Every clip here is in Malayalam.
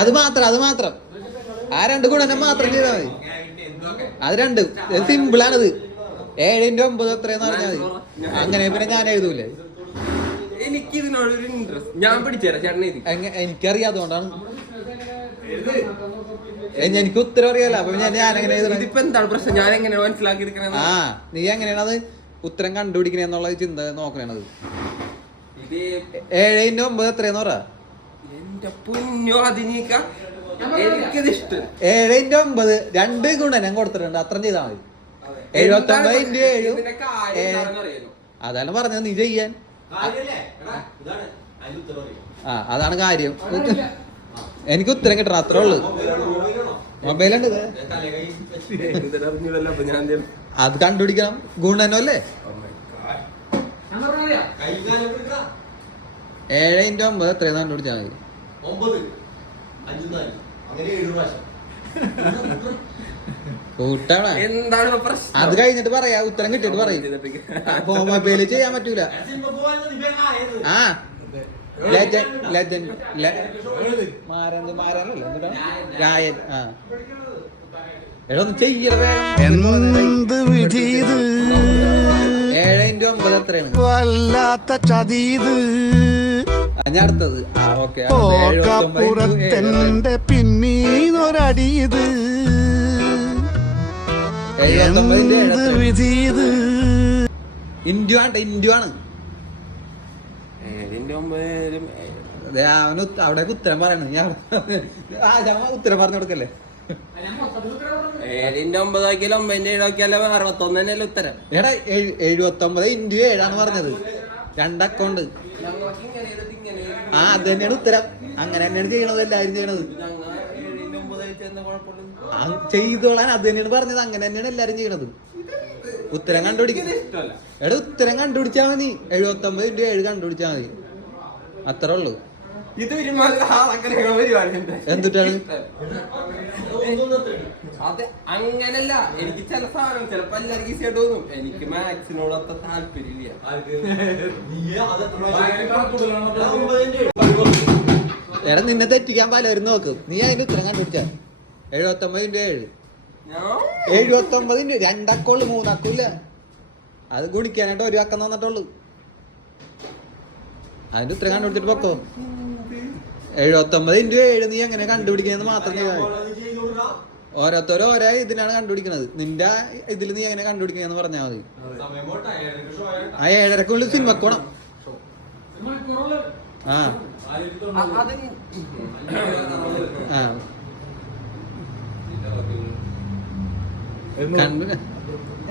അത് മാത്രം ആ രണ്ട് ഗുണനം മാത്രം ചെയ്താൽ മതി. അത് രണ്ട് സിമ്പിളാണത്. 7 × 9 എത്രയെന്ന് പറഞ്ഞാൽ മതി. അങ്ങനെ പിന്നെ ഞാൻ എഴുതൂലേ. എനിക്ക് ഇതിനോടൊരു ഇൻട്രസ്റ്റ്. ഞാൻ പിടിച്ചേരാ ചേട്ടനെ. എനിക്കറിയാം, അതുകൊണ്ടാണ് എനിക്ക് ഉത്തരം അറിയാലോ. അപ്പൊ ഞാനെങ്ങനെ ഇതിപ്പോ എന്താണ് പ്രശ്നം? ഞാൻ എങ്ങനെ മനസ്സിലാക്കി? ആ, നീ എങ്ങനെയാണ് അത് ഉത്തരം കണ്ടുപിടിക്കണെന്നുള്ള ചിന്ത നോക്കണത്. 7 × 9 എത്രയെന്ന് പറ. എന്റെ പൊന്നോ, അതിനേക്ക എനിക്കത് ഇഷ്ടം. 7 × 9 2 ഗുണനം കൊടുത്തിട്ടുണ്ട്. അത്ര ചെയ്താൽ മതി. 79 × 7. അതാണ് പറഞ്ഞത് നീ ചെയ്യാൻ. ആ, അതാണ് കാര്യം. എനിക്ക് ഉത്തരം കിട്ടണം, അത്രേ ഉള്ളു. മൊബൈലുണ്ട്, അത് കണ്ടുപിടിക്കണം. ഗുണനോ അല്ലേ? 7 × 9 എത്രയെന്ന് കണ്ടുപിടിച്ചാൽ മതി. കൂട്ടാണ്. എന്താണ് പ്രശ്നം? അത് കഴിഞ്ഞിട്ട് പറയാ, ഉത്തരം കിട്ടിയിട്ട് പറയും. മൊബൈലിൽ ചെയ്യാൻ പറ്റൂല. ആ, ലെജൻഡ് രായൻ. ആ, എടാ ഒന്ന് ചെയ്യണേ. 7 × 9 എത്രയാണ്? വല്ലാത്ത ചതീത്. ഞാൻ അടുത്തത്. ആ, ഓക്കെ. ഓർക്കപ്പുറത്തെന്റെ പിന്നീന്നൊരടിയത്. 79 വിധീത്. ഇന്ത്യ ആണ്. 7 × 9 അവന് അവിടെ ഉത്തരം പറയണ. ഞാൻ ഉത്തരം പറഞ്ഞു കൊടുക്കല്ലേ. 7 × 9 ആക്കിയാലും 9 × 7 ആക്കിയാലും 61 തന്നെയല്ലേ ഉത്തരം. എടാ 79 × 7 പറഞ്ഞത്. 2 അക്കൗണ്ട്. ആ, അത് തന്നെയാണ് ഉത്തരം. അങ്ങനെ തന്നെയാണ് ചെയ്യണത്, എല്ലാവരും ചെയ്യണത്. ചെയ്തോളാൻ അത് തന്നെയാണ് പറഞ്ഞത്. അങ്ങനെ തന്നെയാണ് എല്ലാരും ചെയ്യണത്. ഉത്തരം കണ്ടുപിടിക്കുന്നത്. എടാ ഉത്തരം കണ്ടുപിടിച്ചാ മതി. 79 × 7 കണ്ടുപിടിച്ചാ മതി. അത്രേ ഉള്ളു. എന്തിട്ടാണ്? അത് അങ്ങനല്ല. എനിക്ക് ചില സാധനം ചിലപ്പോ എല്ലാവർക്കും ഈസി ആയിട്ട് തോന്നും. എനിക്ക് മാത്സിനോട് അത്ര താല്പര്യമില്ല. എടാ നിന്നെ തെറ്റിക്കാൻ പലരും നോക്കും. നീ അതിന്റെ ഉത്തരം കണ്ടുപിടിച്ച 79 × 7. 79 2 അക്കോള് 3 അക്കമില്ല. അത് ഗുണിക്കാനായിട്ട് 1 അക്കം തന്നിട്ടുള്ളു. അതിന്റെ ഉത്തരം കണ്ടുപിടിച്ചിട്ട് പൊക്കോ. 79 × 7 നീ എങ്ങനെ കണ്ടുപിടിക്കുന്നത് മാത്രം ചെയ്താൽ മതി. ഓരോരുത്തരും ഓരോ ഇതിനാണ് കണ്ടുപിടിക്കുന്നത്. നിന്റെ ഇതിൽ നീ എങ്ങനെ കണ്ടുപിടിക്കുകയെന്ന് പറഞ്ഞാൽ മതി. ആ 7:30 സിനിമക്കോണം. ആ,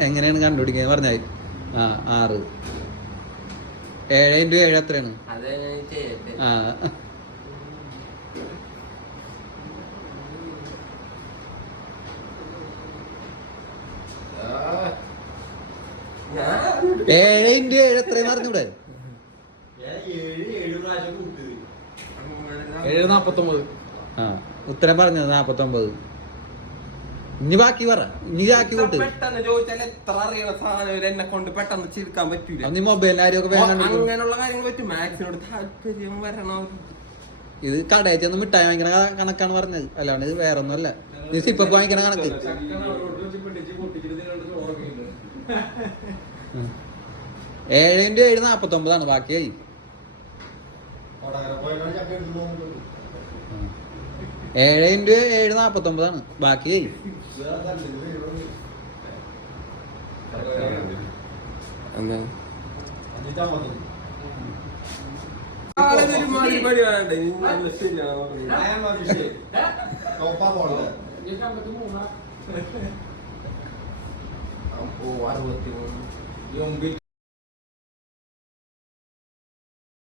എങ്ങനെയാണ് കണ്ടുപിടിക്കുക പറഞ്ഞാൽ. ആ, 6. 7 × 7 എത്രയാണ്? ആ, 7 × 7 എത്രയെന്ന് പറഞ്ഞൂടെ? 749. ആ, ഉത്തരം പറഞ്ഞത് 49. ഇനി ബാക്കി പറ. ഇനി ബാക്കി കൂട്ട്. പെട്ടെന്ന് ചോദിച്ചാൽ എത്ര അറിയണ സാധനം എന്നെ കൊണ്ട് പെട്ടെന്ന് ചിരിക്കാൻ പറ്റൂല. നീ മൊബൈലിൽ ആരും അങ്ങനെയുള്ള കാര്യങ്ങൾ പറ്റും. മാത്സിനോട് താല്പര്യം വരണം. ഇത് കടയിൽ ചെന്ന് മിഠായി വാങ്ങിക്കണ കണക്കാണ് പറഞ്ഞത്, അല്ലാണ്ട് ഇത് വേറെ ഒന്നും അല്ല. നീ സിപ്പപ്പ് വാങ്ങിക്കണ കണക്ക്. 7 × 7 49 ബാക്കിയായി. 7 × 7 49 ബാക്കിയായി. എന്താ